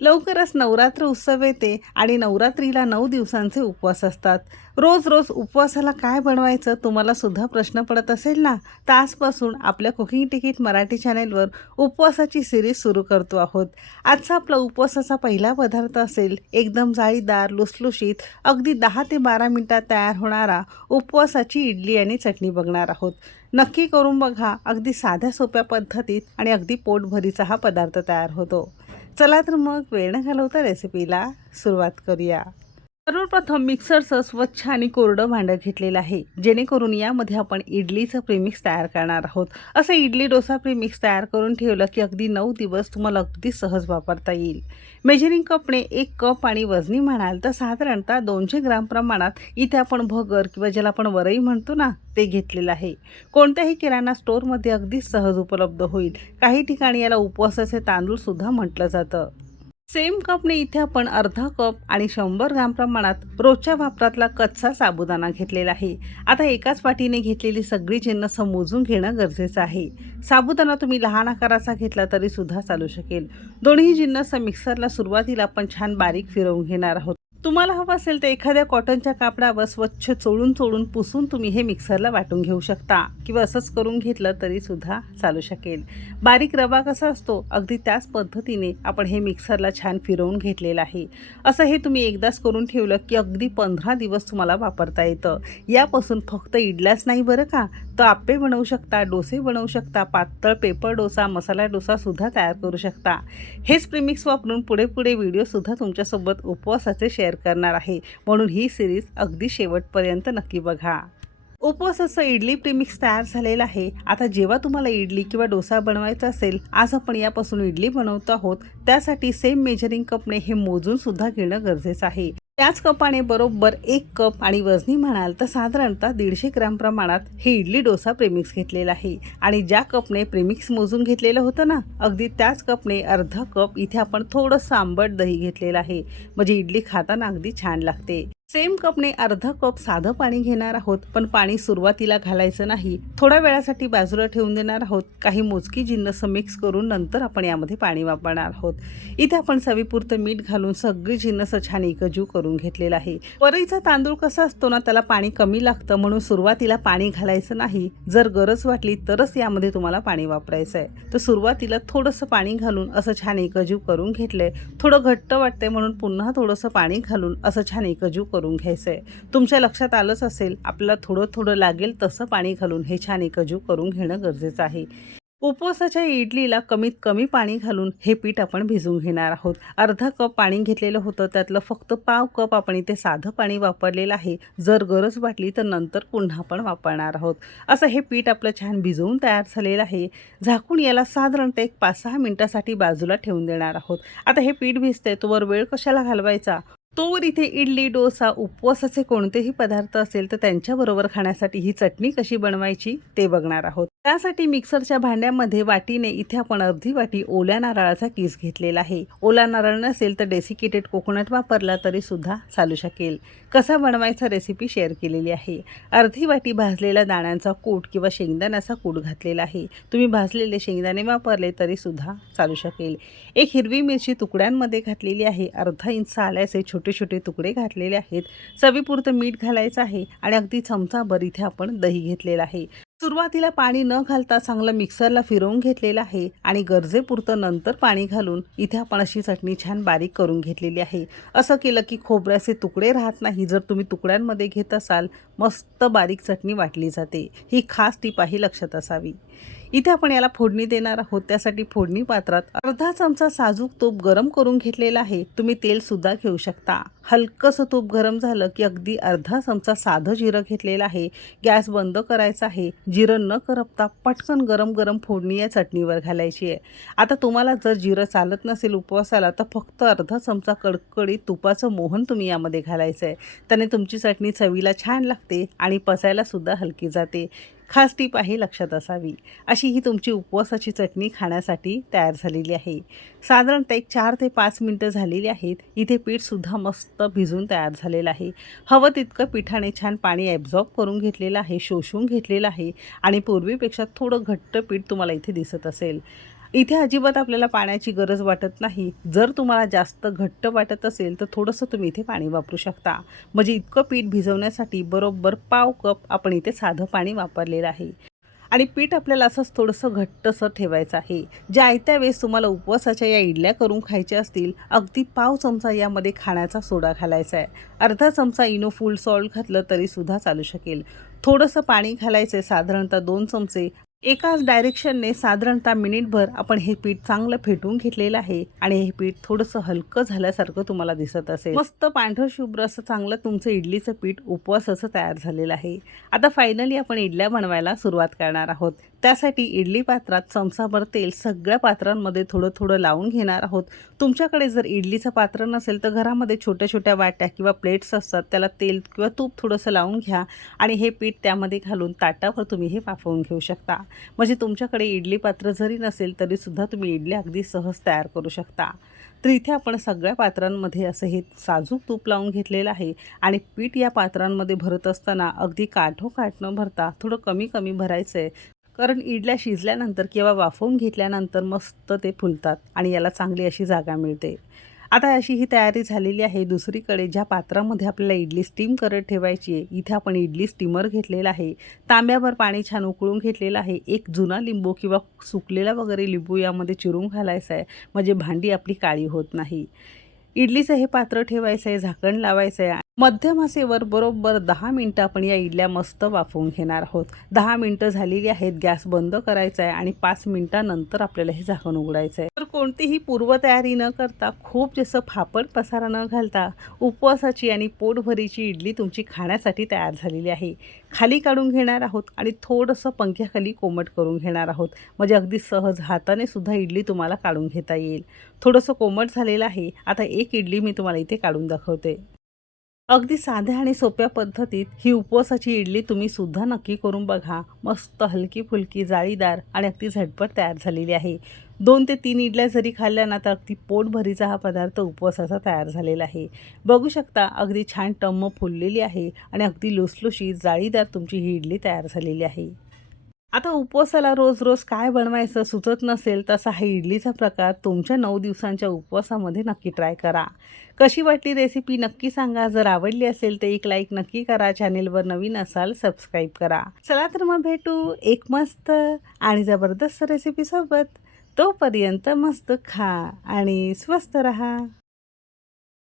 लवकरच नवरात्र उत्सव येते आणि नवरात्रीला नऊ दिवसांचे उपवास असतात. रोज रोज उपवासाला काय बनवायचं तुम्हाला सुद्धा प्रश्न पडत असेल ना? तर आजपासून आपल्या कुकिंग तिकीट मराठी चॅनेलवर उपवासाची सिरीज सुरू करतो आहोत. आजचा आपला उपवासाचा पहिला पदार्थ असेल एकदम जाळीदार लुसलुशीत अगदी दहा ते बारा मिनटात तयार होणारा उपवासाची इडली आणि चटणी बघणार आहोत. नक्की करून बघा अगदी साध्या सोप्या पद्धतीत आणि अगदी पोटभरीचा हा पदार्थ तयार होतो. चला तर मग वेळ न घालवता रेसिपीला सुरुवात करूया. सर्वप्रथम मिक्सरचं स्वच्छ आणि कोरडं भांडं घेतलेलं आहे. जेणेकरून यामध्ये आपण इडलीचं प्रेमिक्स तयार करणार आहोत. असं इडली डोसा प्रीमिक्स तयार करून ठेवलं की अगदी नऊ दिवस तुम्हाला अगदी सहज वापरता येईल. मेजरिंग कपने एक कप आणि वजनी म्हणाल तर साधारणतः दोनशे ग्राम प्रमाणात इथे आपण भगर किंवा ज्याला आपण वरई म्हणतो ना ते घेतलेलं आहे. कोणत्याही किराणा स्टोअरमध्ये अगदी सहज उपलब्ध होईल. काही ठिकाणी याला उपवासाचे तांदूळसुद्धा म्हटलं जातं. सेम कपने इथे आपण अर्धा कप आणि शंभर ग्राम प्रमाणात रोजच्या वापरातला कच्चा साबुदाणा घेतलेला आहे. आता एकाच वाटीने घेतलेली सगळी जिन्नस मोजून घेणं गरजेचं आहे. साबुदाणा तुम्ही लहान आकाराचा घेतला तरी सुद्धा चालू शकेल. दोन्ही जिन्नस मिक्सरला सुरुवातीला आपण छान बारीक फिरवून घेणार आहोत. तुम्हाला हवं असेल तर एखाद्या कॉटनच्या कापडावर स्वच्छ चोळून चोळून पुसून तुम्ही हे मिक्सरला वाटून घेऊ शकता किंवा असंच करून घेतलं तरी सुद्धा चालू शकेल. बारीक रवा कसा असतो अगदी त्याच पद्धतीने आपण हे मिक्सरला छान फिरवून घेतलेलं आहे. असं हे तुम्ही एकदाच करून ठेवलं की अगदी पंधरा दिवस तुम्हाला वापरता येतं. यापासून फक्त इडल्याच नाही बरं का? तर आप्पे बनवू शकता डोसे बनवू शकता पातळ पेपर डोसा मसाला डोसासुद्धा तयार करू शकता. हेच प्रिमिक्स वापरून पुढे पुढे व्हिडिओसुद्धा तुमच्यासोबत उपवासाचे शेअर करणार आहे. म्हणून ही सिरीज अगदी शेवटपर्यंत नक्की बघा. उपवासाचं इडली प्रिमिक्स तयार झालेलं आहे. आता जेव्हा तुम्हाला इडली किंवा डोसा बनवायचा असेल आज आपण यापासून इडली बनवतो आहोत. त्यासाठी सेम मेजरिंग कपने हे मोजून सुद्धा घेणं गरजेचं आहे. त्याच कपाने बरोबर एक कप आणि वजनी म्हणाल तर साधारणतः दीडशे ग्रॅम प्रमाणात हे इडली डोसा प्रेमिक्स घेतलेला आहे. आणि ज्या कपने प्रेमिक्स मोजून घेतलेलं होतं ना अगदी त्याच कपने अर्धा कप इथे आपण थोडंसं आंबट दही घेतलेलं आहे. म्हणजे इडली खाताना अगदी छान लागते. सेम कपने अर्धा कप साधं पाणी घेणार आहोत पण पाणी सुरुवातीला घालायचं नाही. थोड्या वेळासाठी बाजूला ठेवून देणार आहोत. काही मोजकी जिन्नस मिक्स करून नंतर आपण यामध्ये पाणी वापरणार आहोत. इथे आपण चवीपुरतं मीठ घालून सगळी जिन्नस छान एकजीव करून घेतलेला आहे. वरईचा तांदूळ कसा असतो ना त्याला पाणी कमी लागतं म्हणून सुरुवातीला पाणी घालायचं नाही. जर गरज वाटली तरच यामध्ये तुम्हाला पाणी वापरायचं आहे तर सुरुवातीला थोडंसं पाणी घालून असं छान एकजीव करून घेतलंय. थोडं घट्ट वाटतंय म्हणून पुन्हा थोडंसं पाणी घालून असं छान एकजीव करून घ्यायचं आहे तुमच्या लक्षात आलंच असेल आपल्याला थोडं थोडं लागेल तसं पाणी घालून हे छान एकजीव करून घेणं गरजेचं आहे. उपवासाच्या इडलीला कमीत कमी पाणी घालून हे पीठ आपण भिजवून घेणार आहोत. अर्धा कप पाणी घेतलेलं होतं त्यातलं फक्त पाव कप आपण इथे साधं पाणी वापरलेलं आहे. जर गरज वाटली तर नंतर पुन्हा पण वापरणार आहोत. असं हे पीठ आपलं छान भिजवून तयार झालेलं आहे. झाकून याला साधारणतः एक पाच सहा मिनटासाठी बाजूला ठेवून देणार आहोत. आता हे पीठ भिजतंय तोवर वेळ कशाला घालवायचा? तोवर इथे इडली डोसा उपवासाचे कोणतेही पदार्थ असेल तर त्यांच्याबरोबर खाण्यासाठी ही चटणी कशी बनवायची ते बघणार आहोत. त्यासाठी मिक्सरच्या भांड्यामध्ये वाटीने इथे आपण अर्धी वाटी ओल्या नारळाचा किस घेतलेला आहे. ओला नारळ नसेल तर डेसिकेटेड कोकोनट वापरला तरी सुद्धा चालू शकेल. कसा बनवायचा रेसिपी शेअर केलेली आहे. अर्धी वाटी भाजलेला दाण्यांचा कूट किंवा शेंगदाण्याचा कूट घातलेला आहे. तुम्ही भाजलेले शेंगदाणे वापरले तरी सुद्धा चालू शकेल. एक हिरवी मिरची तुकड्यांमध्ये घातलेली आहे. अर्धा इंच आल्याचे छोटे छोटे छोटे तुकडे घातलेले आहेत. चवीपुरतं मीठ घालायचं आहे आणि अगदी चमचाभर इथे आपण दही घेतलेलं आहे. सुरुवातीला पाणी न घालता चांगलं मिक्सरला फिरवून घेतलेलं आहे आणि गरजेपुरतं नंतर पाणी घालून इथे आपण अशी चटणी छान बारीक करून घेतलेली आहे. असं केलं की खोबऱ्याचे तुकडे राहत नाही. जर तुम्ही तुकड्यांमध्ये घेत असाल मस्त बारीक चटणी वाटली जाते. ही खास टीप आहे लक्षात असावी. इथे आपण याला फोडणी देणार आहोत. त्यासाठी फोडणी पात्रात अर्धा चमचा साजूक तूप गरम करून घेतलेला आहे. तुम्ही तेल सुद्धा घेऊ शकता. हलकंसं तूप गरम झालं की अगदी अर्धा चमचा साधं जिरं घेतलेलं आहे. गॅस बंद करायचा आहे. जिरं न करपता पटकन गरम गरम फोडणी या चटणीवर घालायची आहे. आता तुम्हाला जर जिरं चालत नसेल उपवासाला तर फक्त अर्धा चमचा कडकडीत तुपाचं मोहन तुम्ही यामध्ये घालायचं आहे त्याने तुमची चटणी चवीला छान लागते आणि पसायलासुद्धा हलकी जाते. खास टीप आहे लक्षात असावी. अशी ही तुमची उपवासाची चटणी खाण्यासाठी तयार झालेली आहे. साधारणतः एक चार ते पाच मिनटं झालेली आहेत. इथे पीठसुद्धा मस्त भिजून तयार झालेलं आहे. हवं तितकं पिठाने छान पाणी ॲब्झॉर्ब करून घेतलेलं आहे शोषून घेतलेलं आहे आणि पूर्वीपेक्षा थोडं घट्ट पीठ तुम्हाला इथे दिसत असेल. इथे अजिबात आपल्याला पाण्याची गरज वाटत नाही. जर तुम्हाला जास्त घट्ट वाटत असेल तर थोडंसं तुम्ही इथे पाणी वापरू शकता. म्हणजे इतकं पीठ भिजवण्यासाठी बरोबर पाव कप आपण इथे साधं पाणी वापरलेलं आहे. आणि पीठ आपल्याला असंच थोडंसं घट्टसं ठेवायचं आहे. ज्या आयत्या वेळेस तुम्हाला उपवासाच्या या इडल्या करून खायच्या असतील अगदी पाव चमचा यामध्ये खाण्याचा सोडा घालायचा आहे. अर्धा चमचा इनो फुल सॉल्ट घातलं तरीसुद्धा चालू शकेल. थोडंसं पाणी घालायचं आहे साधारणतः दोन चमचे. एकाच डायरेक्शनने साधारणतः मिनिटभर आपण हे पीठ चांगलं फेटून घेतलेलं आहे आणि हे पीठ थोडंसं हलकं झाल्यासारखं तुम्हाला दिसत असेल. मस्त पांढरं शुभ्र असं चांगलं तुमचं इडलीचं पीठ उपवासाचं तयार झालेलं आहे. आता फायनली आपण इडल्या बनवायला सुरुवात करणार आहोत. त्यासाठी इडली पात्रात चमचाभर तेल सगळ्या पात्रांमध्ये थोडं थोडं लावून घेणार आहोत. तुमच्याकडे जर इडलीचं पात्र नसेल तर घरामध्ये छोट्या छोट्या वाट्या किंवा प्लेट्स असतात त्याला तेल किंवा तूप थोडंसं लावून घ्या आणि हे पीठ त्यामध्ये घालून ताटावर तुम्ही हे वाफवून घेऊ शकता. म्हणजे तुमच्याकडे इडली पात्र जरी नसेल तरीसुद्धा तुम्ही इडली अगदी सहज तयार करू शकता. तर इथे आपण सगळ्या पात्रांमध्ये असं हे साजूक तूप लावून घेतलेलं आहे आणि पीठ या पात्रांमध्ये भरत असताना अगदी काठोकाठ न भरता थोडं कमी कमी भरायचं आहे कारण इडल्या शिजल्यानंतर किंवा वाफवून घेतल्यानंतर मस्त ते फुलतात आणि याला चांगली अशी जागा मिळते. आता अशी ही तयारी झालेली आहे. दुसरीकडे ज्या पात्रामध्ये आपल्याला इडली स्टीम करत ठेवायची आहे इथे आपण इडली स्टीमर घेतलेला आहे. तांब्यावर पाणी छान उकळून घेतलेलं आहे. एक जुना लिंबू किंवा सुकलेला वगैरे लिंबू यामध्ये चिरून घालायचा आहे. म्हणजे भांडी आपली काळी होत नाही. इडलीचं हे पात्र ठेवायचं आहे झाकण लावायचं आहे. मध्यमासेवर बरोबर दहा मिनटं आपण या इडल्या मस्त वाफवून घेणार आहोत. दहा मिनटं झालेली आहेत गॅस बंद करायचा आहे आणि पाच मिनटानंतर आपल्याला हे झाकण उघडायचं आहे. तर कोणतीही पूर्वतयारी न करता खूप जसं फापड पसारा न घालता उपवासाची आणि पोटभरीची इडली तुमची खाण्यासाठी तयार झालेली आहे. खाली काढून घेणार आहोत आणि थोडंसं पंख्याखाली कोमट करून घेणार आहोत. म्हणजे अगदी सहज हाताने सुद्धा इडली तुम्हाला काढून घेता येईल. थोडंसं कोमट झालेलं आहे. आता एक इडली मी तुम्हाला इथे काढून दाखवते. अगदी साध्या आणि सोप्या पद्धतीत ही उपवासाची इडली तुम्ही सुद्धा नक्की करून बघा. मस्त हलकी फुलकी जाळीदार आणि अगदी झटपट तयार झालेली आहे. दोन ते तीन इडल्या जरी खाल्ल्या ना तर अगदी पोटभरीचा हा पदार्थ उपवासाचा तयार झालेला आहे. बघू शकता अगदी छान टम्म फुललेली आहे आणि अगदी लुसलुशी जाळीदार तुमची ही इडली तयार झालेली आहे. आता उपवासाला रोज रोज काय बनवायचं सुचत नसेल तसा हा इडलीचा प्रकार तुमच्या नऊ दिवसांच्या उपवासामध्ये नक्की ट्राय करा. कशी वाटली रेसिपी नक्की सांगा. जर आवडली असेल तर एक लाईक नक्की करा. चॅनेलवर नवीन असाल सबस्क्राईब करा. चला तर मग भेटू एक मस्त आणि जबरदस्त रेसिपीसोबत तोपर्यंत मस्त खा आणि स्वस्त रहा.